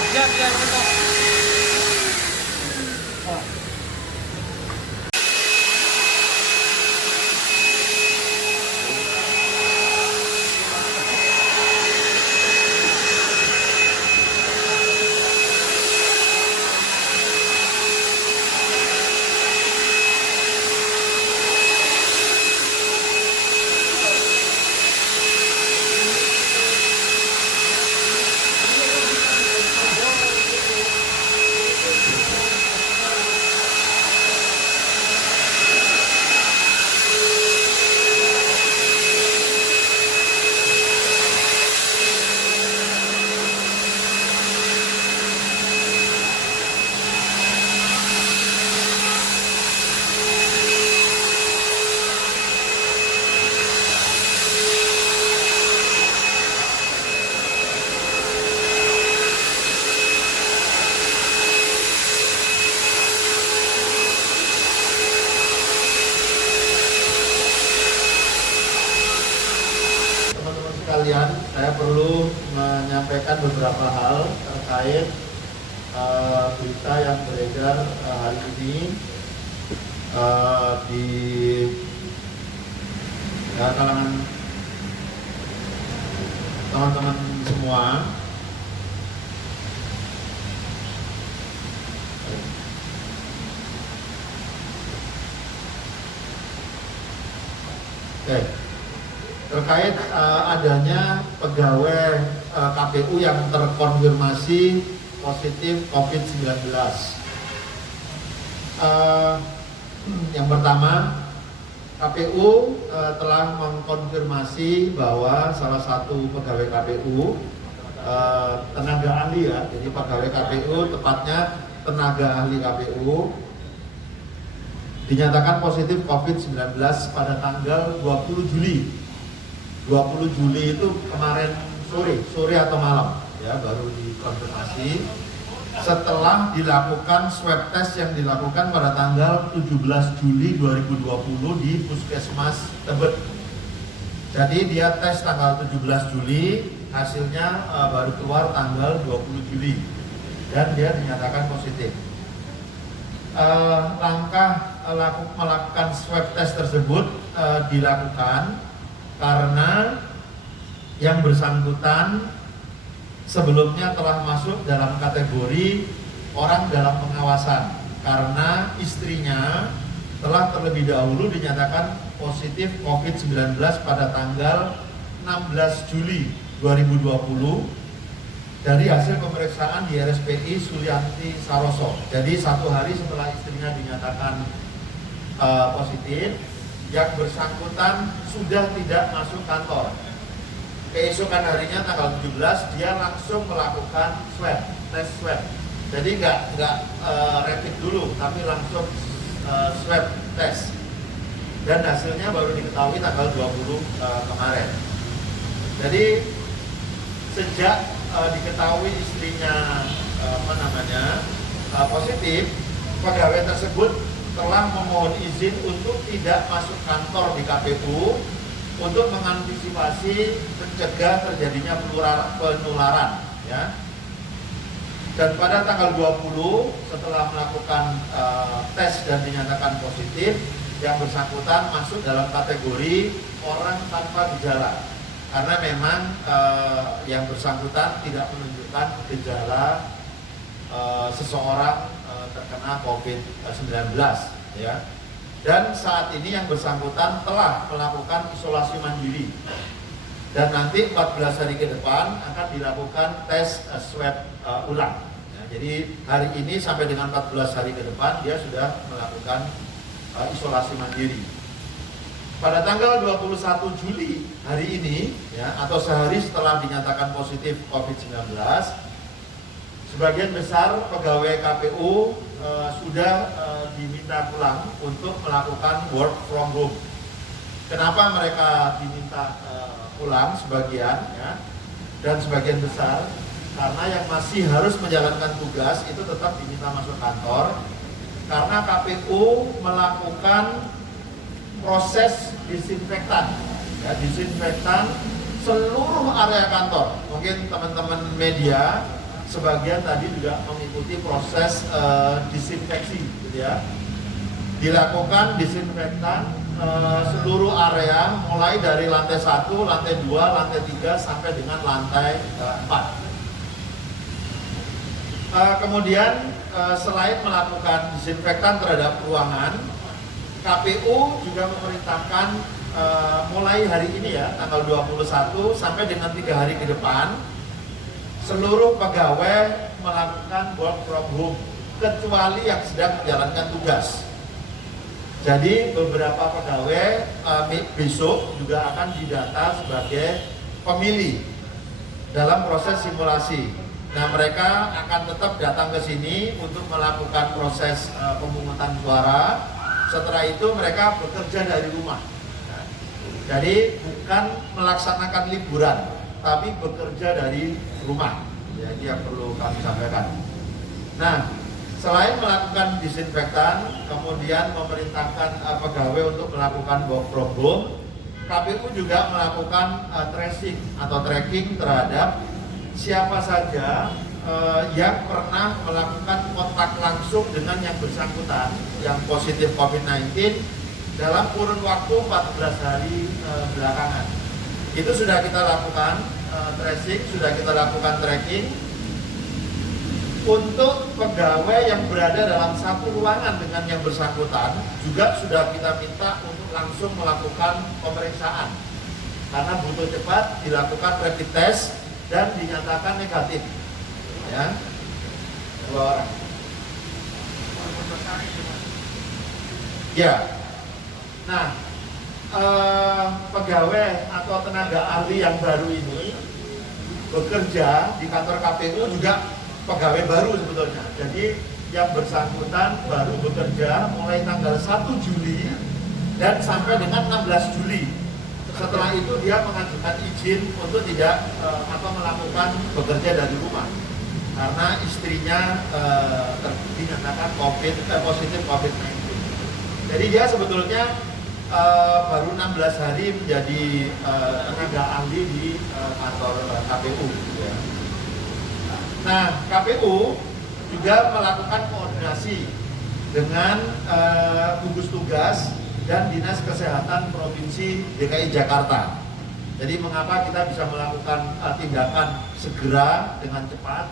Siap, siap, siap. Sekalian, saya perlu menyampaikan beberapa hal terkait berita yang beredar hari ini di kalangan teman-teman semua. Oke. Terkait adanya pegawai KPU yang terkonfirmasi positif COVID-19. Yang pertama, KPU telah mengkonfirmasi bahwa salah satu pegawai KPU, tenaga ahli ya, jadi pegawai KPU tepatnya tenaga ahli KPU, dinyatakan positif COVID-19 pada tanggal 20 Juli. 20 Juli itu kemarin sore atau malam ya, baru dikonfirmasi setelah dilakukan swab test yang dilakukan pada tanggal 17 Juli 2020 di Puskesmas Tebet. Jadi dia tes tanggal 17 Juli, hasilnya baru keluar tanggal 20 Juli dan dia dinyatakan positif. Langkah melakukan swab test tersebut dilakukan karena yang bersangkutan sebelumnya telah masuk dalam kategori orang dalam pengawasan karena istrinya telah terlebih dahulu dinyatakan positif COVID-19 pada tanggal 16 Juli 2020 dari hasil pemeriksaan di RSPI Sulianti Saroso. Jadi 1 hari setelah istrinya dinyatakan positif, yang bersangkutan sudah tidak masuk kantor. Keesokan harinya tanggal 17 dia langsung melakukan tes swab. Jadi nggak rapid dulu, tapi langsung swab tes. Dan hasilnya baru diketahui tanggal 20 kemarin. Jadi sejak diketahui istrinya positif, pegawai tersebut telah memohon izin untuk tidak masuk kantor di KPU untuk mengantisipasi mencegah terjadinya penularan ya. Dan pada tanggal 20 setelah melakukan tes dan dinyatakan positif, yang bersangkutan masuk dalam kategori orang tanpa gejala karena memang yang bersangkutan tidak menunjukkan gejala seseorang terkena COVID-19 ya. Dan saat ini yang bersangkutan telah melakukan isolasi mandiri dan nanti 14 hari ke depan akan dilakukan tes swab ulang ya. Jadi hari ini sampai dengan 14 hari ke depan dia sudah melakukan isolasi mandiri. Pada tanggal 21 Juli hari ini ya, atau sehari setelah dinyatakan positif COVID-19, sebagian besar pegawai KPU sudah diminta pulang untuk melakukan work from home. Kenapa mereka diminta pulang sebagian ya, dan sebagian besar? Karena yang masih harus menjalankan tugas itu tetap diminta masuk kantor karena KPU melakukan proses disinfektan ya, disinfektan seluruh area kantor. Mungkin teman-teman media sebagian tadi juga mengikuti proses disinfeksi, gitu ya. Dilakukan disinfektan seluruh area, mulai dari lantai 1, lantai 2, lantai 3 sampai dengan lantai 4. Kemudian selain melakukan disinfektan terhadap ruangan, KPU juga memerintahkan mulai hari ini ya, tanggal 21 sampai dengan 3 hari ke depan, seluruh pegawai melakukan work from home, kecuali yang sedang menjalankan tugas. Jadi beberapa pegawai besok juga akan didata sebagai pemilih dalam proses simulasi. Nah, mereka akan tetap datang ke sini untuk melakukan proses pemungutan suara. Setelah itu mereka bekerja dari rumah. Jadi bukan melaksanakan liburan, tapi bekerja dari rumah. Jadi yang perlu kami sampaikan. Nah, selain melakukan disinfektan, kemudian memerintahkan pegawai untuk melakukan work from home, KPU juga melakukan tracing atau tracking terhadap siapa saja yang pernah melakukan kontak langsung dengan yang bersangkutan yang positif COVID-19 dalam kurun waktu 14 hari belakangan. Itu sudah kita lakukan tracing, sudah kita lakukan tracking. Untuk pegawai yang berada dalam satu ruangan dengan yang bersangkutan juga sudah kita minta untuk langsung melakukan pemeriksaan karena butuh cepat dilakukan rapid test dan dinyatakan negatif, ya, 2 orang. Ya, nah pegawai atau tenaga ahli yang baru ini bekerja di kantor KPU juga pegawai baru sebetulnya. Jadi yang bersangkutan baru bekerja mulai tanggal 1 Juli dan sampai dengan 16 Juli. Setelah itu dia mengajukan izin untuk tidak atau melakukan bekerja dari rumah karena istrinya dinyatakan positif COVID-19. Jadi dia sebetulnya baru 16 hari menjadi tenaga ahli di kantor KPU. Ya. Nah, KPU juga melakukan koordinasi dengan gugus tugas dan Dinas Kesehatan Provinsi DKI Jakarta. Jadi mengapa kita bisa melakukan tindakan segera dengan cepat?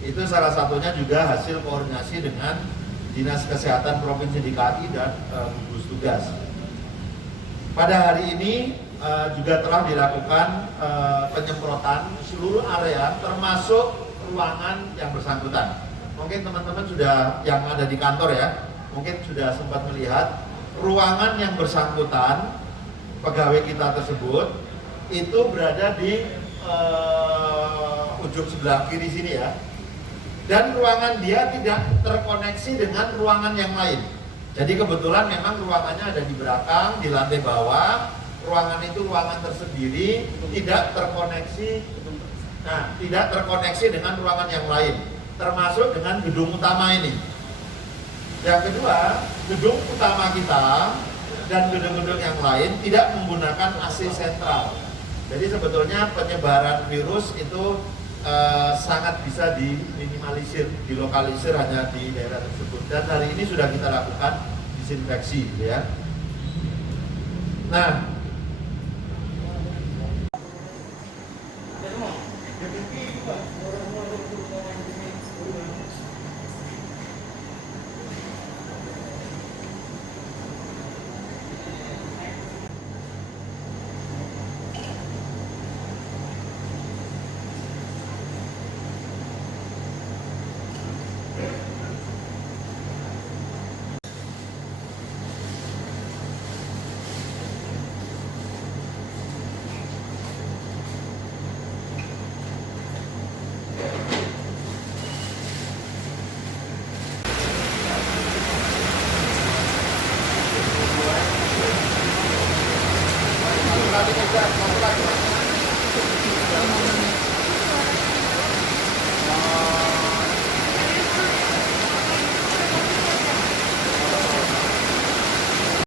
Itu salah satunya juga hasil koordinasi dengan Dinas Kesehatan Provinsi DKI dan gugus tugas. Pada hari ini juga telah dilakukan penyemprotan seluruh area termasuk ruangan yang bersangkutan. Mungkin teman-teman sudah yang ada di kantor ya, mungkin sudah sempat melihat ruangan yang bersangkutan pegawai kita tersebut itu berada di ujung sebelah kiri sini ya, dan ruangan dia tidak terkoneksi dengan ruangan yang lain. Jadi kebetulan memang ruangannya ada di belakang, di lantai bawah. Ruangan itu ruangan tersendiri, tidak terkoneksi. Nah, tidak terkoneksi dengan ruangan yang lain, termasuk dengan gedung utama ini. Yang kedua, gedung utama kita dan gedung-gedung yang lain tidak menggunakan AC sentral. Jadi sebetulnya penyebaran virus itu sangat bisa diminimalisir, dilokalisir hanya di daerah tersebut. Dan hari ini sudah kita lakukan disinfeksi, ya. Nah,